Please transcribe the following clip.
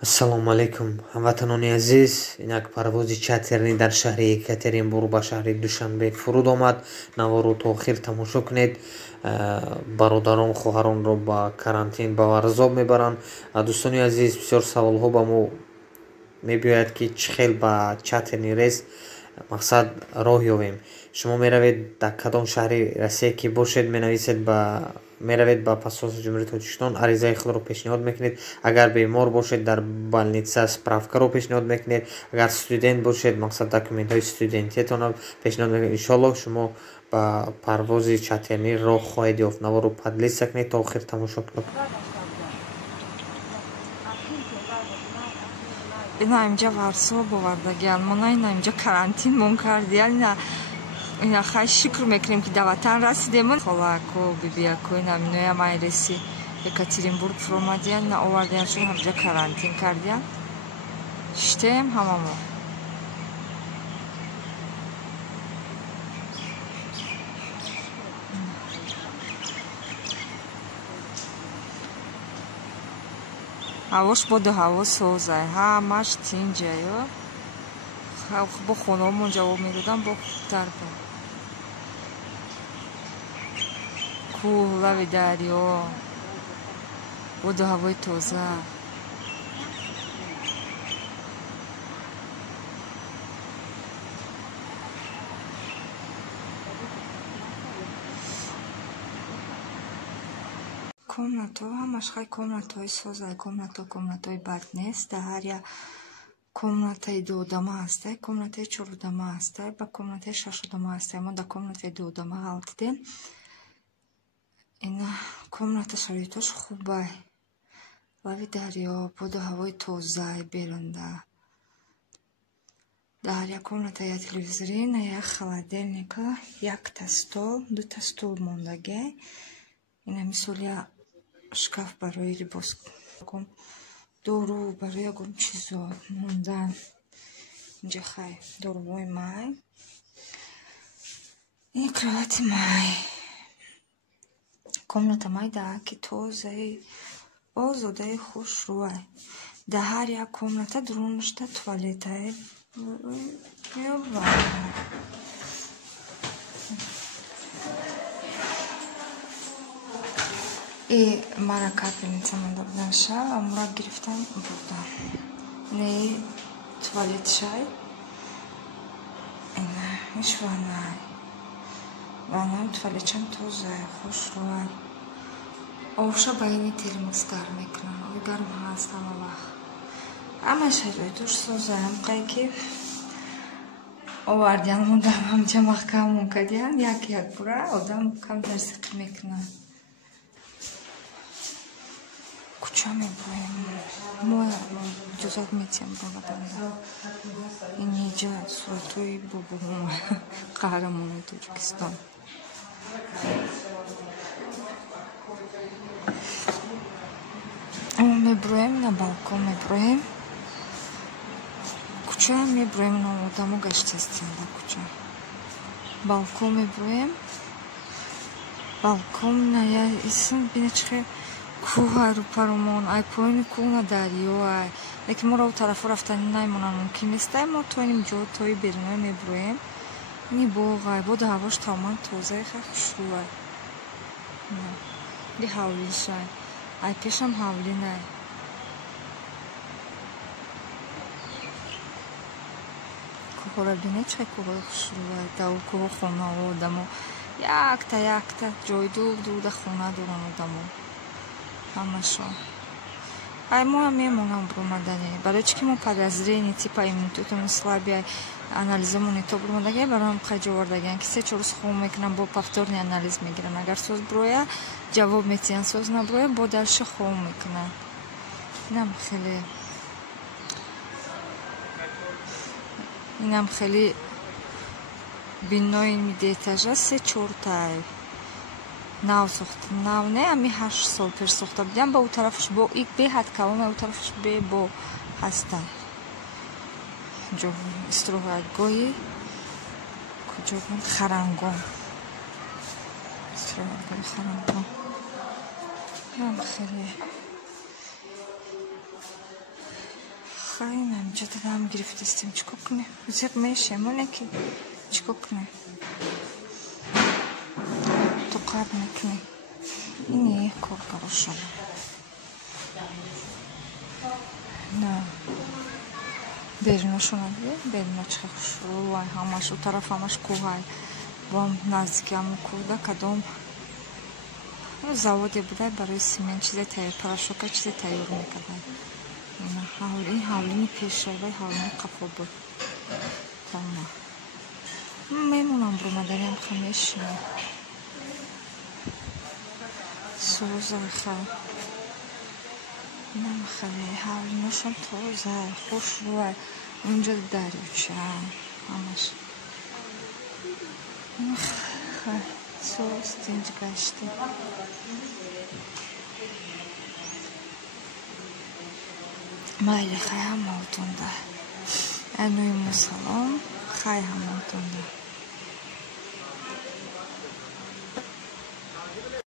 Ассалому алайкум, ҳамватанони азиз. Инак парвози чартерӣ дар шаҳри Екатеринбург ба шаҳри Душанбе фуруд омад. Навору то охир тамошо кунед. Бародарон хоҳаронро ба карантин ба варзоб мебаранд. Дӯстони азиз, бисёр саволҳо ба мо мебиёяд ки чӣ хел ба чартерни рейс мақсад роҳ ёвем. Шумо меравед дар кадом шаҳри Россия ки бошед, меравед ба посолствои ҷумҳурии Тоҷикистон, аризаи худро пешниҳод мекунед. Агар бемор бошед, дар больница справкаро пешниҳод мекунед. Агар студент бошед, мақсад документҳои студентиятонро пешниҳод мекунед. Иншоаллоҳ шумо ба парвози чартернӣ роҳ хоҳед ёфт. Навору подлиста кунед, то охир тамошо кунед. Ина инҷа варзоб овардагиан, мона ина инҷа карантинмон кардиан, ина хай шукр мекунем ки да ватан расидем. Холако бибияко ина миноям ай рейси Екатеринбург фуромадиан, ина овардиан шо инҷа карантин кардиан. Штем ҳамамо. ҳавош боду ҳаво созай, ҳамаш тинҷаё. бо хонаҳомон ҷавоб медодам, бо хубтар буд. кӯҳ, лави дарё, боду ҳавои тоза. комнато ҳамаш хай комнатои созай, комнатои бад нест. Дар ҳар як комнатаи дуодама ҳастай, комнатаи чородама ҳастай, ба комнатаи шашодама ҳастай. Мо дар комнатаи дуодама ҳал дидем. Ина комната шароитош хубай. Лави дарё, боду ҳавои тозаи берунда. Дар ҳар як комната як телевизорин, як холодильника, якта стол, дута стул мондаге. Ина мисол як шкаф барои либос, дору барои ягон чизо мондан. Инҷа хай дорувои май, ин кровати май. Комната май даки тозаи озодаи хушрӯай. Дар ҳар як комната дуронашта туалетаи мара капельница мандодан шав, амура гирифтам бурдам. Не туалет шай. Ина иш ванай. Ванай туалетчам тозай, хушрӯай. Овша ба ини термос гарм мекунам. Оби гарм ҳаст ҳама вақт. Ҳама шароитош созай, ҳамқай ки овардиан мондам ҳамҷа маҳкамон кардиан, як бура одам кам дарсиқӣ мекунад. Куча мебурем. Мо иҷозат метиҳам боваданда. Инҷа суратои бобоҳом қаҳрамони Тоҷикистон. Мебурем, на балкон мебурем. Кучаам мебурем, на одамо гаштастиам ба куча. Балкон мебурем. Балкон на я исын бина чихе кӯҳай рӯпаромон, ай поини кӯҳ на дарё ай. Лекин моро у тарафо рафтани наймонад мумкин нест. Ай мо то иним ҷоҳотои беруной мебурем. Ини боғай, боду ҳавош тамом тозаи хай хушрӯай. Ди ҳавлишай. Ай пешам ҳавлинай. Кӯҳора бинед чихе кӯҳои хушрӯай. Дав кӯҳо хонаҳо одамо якта ҷои дур хона доранд одамо. Ҳамашо. Ай моам мемонам буромадане. Барои чӣ ки мо подозрение типа иммунитетумон слабия, анализамон ито буромадаге, бароям қайҷа овардагиан ки 3-4 рӯз хом мекунам, бо повторни анализ мегирам. Агар соз бироя, ҷавоб метиҳан, соз набироя, бо дальше хом мекунам. Инам хеле бинои медетажа 3-4 тай. нав сохта, нав не, ами 8 сол пеш сохта будем. Ба у тарафш бо ик беҳад калон, у тарафш бе бо ҳаста. ҷо истироҳатгоҳи куҷо буд? Харангон. Истироҳатгоҳи Харангон. Ям хеле ხაი ნამჯერად ამგრიფტესტიმ ჩქოკნე ზეღ მე შემონეკი ჩქოკნე то карнекни ини коркарушала на берношонаде берночхушуай хамаш утараф хамаш куҳай вам наздики амукуда кадом заводе будай барои семен чизе тайёр порошока чизе тайёр мекардай ина ҳавлини пешавай ҳавлини қафобуд тама мемонам бромадарям хамешина созахай намхале ҳавлиношон тозай хушрӯай унҷа дарюча ҳамаш хай соз тинҷ гашти майли хай ҳамаотунда айнуиму салом хай ҳамаотунда